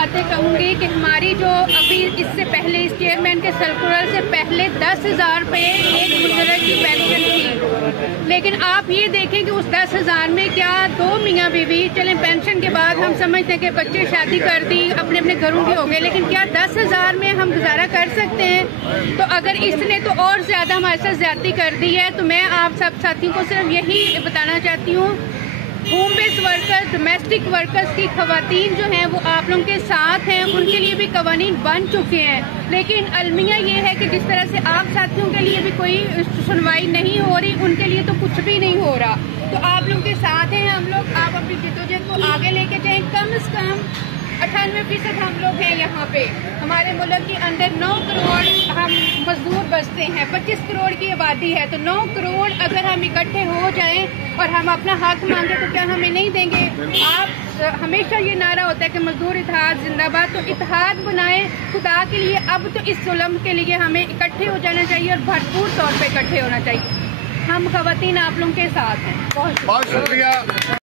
बातें कहूँगी कि हमारी जो अभी इससे पहले इस चेयरमैन के सर्कुलर से पहले 10,000 रुपये एक बुजुर्ग की पेंशन थी, लेकिन आप ये देखें कि उस 10,000 में क्या दो मियाँ बीवी, चलें पेंशन के बाद हम समझते हैं कि बच्चे शादी कर दी, अपने अपने घरों के हो गए, लेकिन क्या 10,000 में हम गुजारा कर सकते हैं? तो अगर इसने तो और ज़्यादा हमारे साथ ज्यादती कर दी है, तो मैं आप सब साथियों को सिर्फ यही बताना चाहती हूँ, home based workers, domestic workers की खवातीन जो हैं वो आप लोगों के साथ हैं, उनके लिए भी कवानीन बन चुके हैं, लेकिन अलमिया ये है कि जिस तरह से आप साथियों के लिए भी कोई सुनवाई नहीं हो रही, उनके लिए तो कुछ भी नहीं हो रहा। तो आप लोगों के साथ हैं हम लोग, आप अपनी जद्दोजहद को आगे लेके जाएं। कम से कम 98% हम लोग हैं यहाँ पे। हमारे मुल्क के अंदर 9 करोड़ हम मजदूर बसते हैं, 25 करोड़ की आबादी है, तो 9 करोड़ अगर हम इकट्ठे हो जाएं और हम अपना हक मांगे तो क्या हमें नहीं देंगे? आप हमेशा ये नारा होता है कि मजदूर इत्तेहाद जिंदाबाद, तो इत्तेहाद बनाएं खुदा के लिए। अब तो इस जुल्म के लिए हमें इकट्ठे हो जाना चाहिए और भरपूर तौर पर इकट्ठे होना चाहिए। हम खवातीन आप लोगों के साथ हैं। बहुत शुक्रिया।